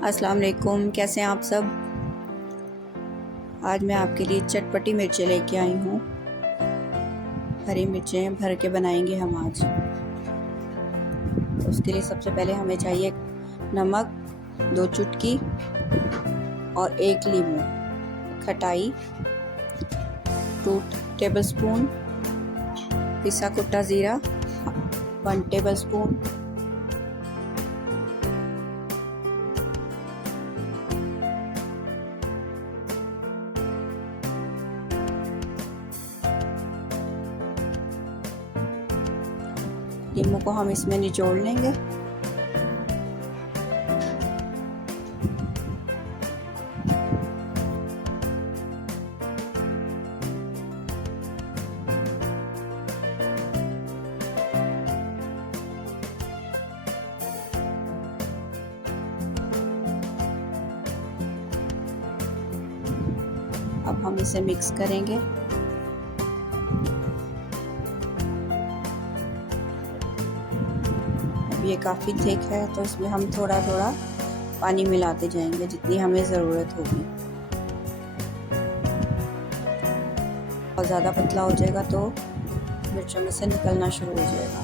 अस्सलाम वालेकुम, कैसे हैं आप सब। आज मैं आपके लिए चटपटी मिर्चें लेके आई हूँ। हरी मिर्चें भर के बनाएंगे हम आज। उसके लिए सबसे पहले हमें चाहिए नमक 2 चुटकी और 1 लीमू, खटाई 2 टेबलस्पून, पिसा कुटा ज़ीरा 1 टेबलस्पून, नींबू को हम इसमें निचोड़ लेंगे। अब हम इसे मिक्स करेंगे। ये काफ़ी थिक है तो इसमें हम थोड़ा थोड़ा पानी मिलाते जाएंगे जितनी हमें ज़रूरत होगी। और ज़्यादा पतला हो जाएगा तो मिर्चों में से निकलना शुरू हो जाएगा,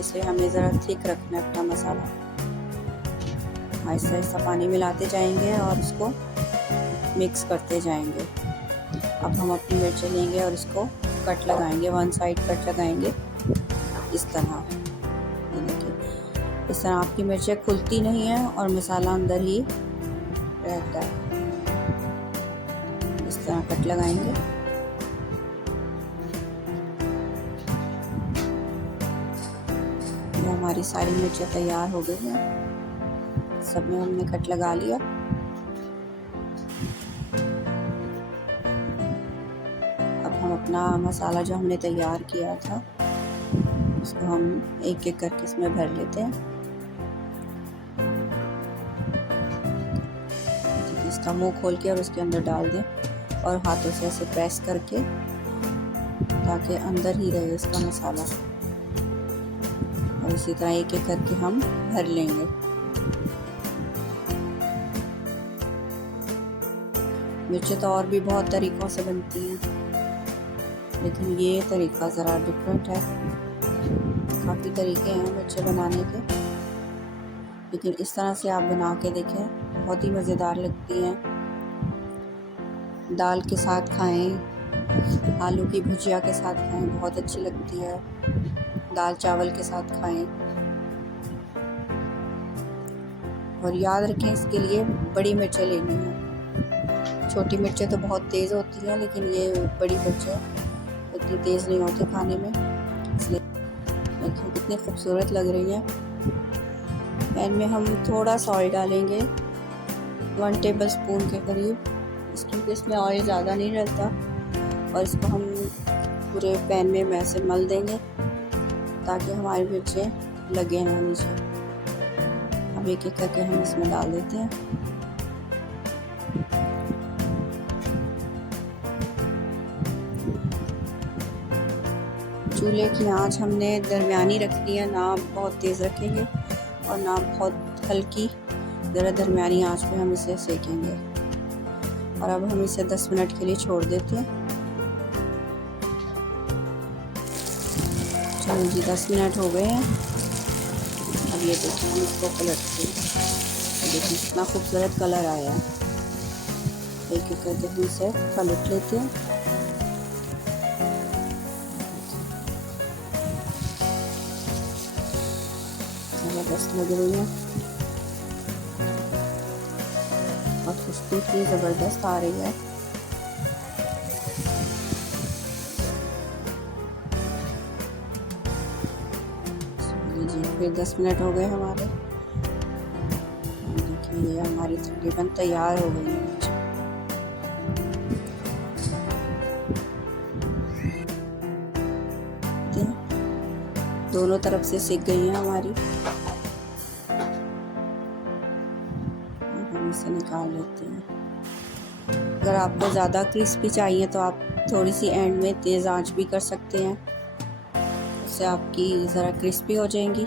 इसलिए हमें ज़रा थिक रखना है अपना मसाला। आहिस्ता आहिस्ता पानी मिलाते जाएंगे और इसको मिक्स करते जाएंगे। अब हम अपनी मिर्चें लेंगे और इसको कट लगाएंगे, 1 साइड कट लगाएंगे इस तरह। इस तरह आपकी मिर्चें खुलती नहीं है और मसाला अंदर ही रहता है। इस तरह कट लगाएंगे। ये हमारी सारी मिर्चें तैयार हो गई हैं, सब में हमने कट लगा लिया। अब हम अपना मसाला जो हमने तैयार किया था उसको हम एक एक करके इसमें भर लेते हैं। इसका मुंह खोल के और उसके अंदर डाल दें और हाथों से ऐसे प्रेस करके, ताकि अंदर ही रहे इसका मसाला। और इसी तरह एक एक करके हम भर लेंगे। मिर्चें तो और भी बहुत तरीक़ों से बनती हैं, लेकिन ये तरीक़ा ज़रा डिफरेंट है। काफ़ी तरीके हैं मिर्चें बनाने के, लेकिन इस तरह से आप बना के देखें, बहुत ही मज़ेदार लगती हैं। दाल के साथ खाएं, आलू की भुजिया के साथ खाएं, बहुत अच्छी लगती है। दाल चावल के साथ खाएं। और याद रखें, इसके लिए बड़ी मिर्चें लेनी हैं। छोटी मिर्चें तो बहुत तेज़ होती हैं, लेकिन ये बड़ी मिर्चें इतनी तेज़ नहीं होती खाने में, इसलिए देखिए कितनी खूबसूरत लग रही है। पैन में हम थोड़ा सा ऑयल डालेंगे, 1 टेबलस्पून के करीब, क्योंकि इसमें ऑयल ज़्यादा नहीं रहता। और इसको हम पूरे पैन में ऐसे मल देंगे ताकि हमारी मिर्चें लगे ना नीचे। अब एक एक करके हम इसमें डाल देते हैं। चूल्हे की आंच हमने दरमियानी रखनी है, ना बहुत तेज़ रखेंगे और ना बहुत हल्की, ज़रा दरमियानी आंच पे हम इसे सेकेंगे। और अब हम इसे 10 मिनट के लिए छोड़ देते हैं। चलो जी, 10 मिनट हो गए हैं। अब ये देखिए हम इसको पलटते हैं। देखिए कितना खूबसूरत कलर आया है। एक एक करके हम इसे पलट लेते हैं। ज़बरदस्त लग रही है और खुशबू इतनी ज़बरदस्त आ रही है। जी, फिर 10 मिनट हो गए हमारे। देखिए ये हमारी तकरीबन तैयार हो गई है मिर्च। दोनों तरफ से सिक गई हैं हमारी। हम इसे निकाल लेते हैं। अगर आपको ज़्यादा क्रिस्पी चाहिए तो आप थोड़ी सी एंड में तेज़ आंच भी कर सकते हैं, उससे आपकी ज़रा क्रिस्पी हो जाएंगी।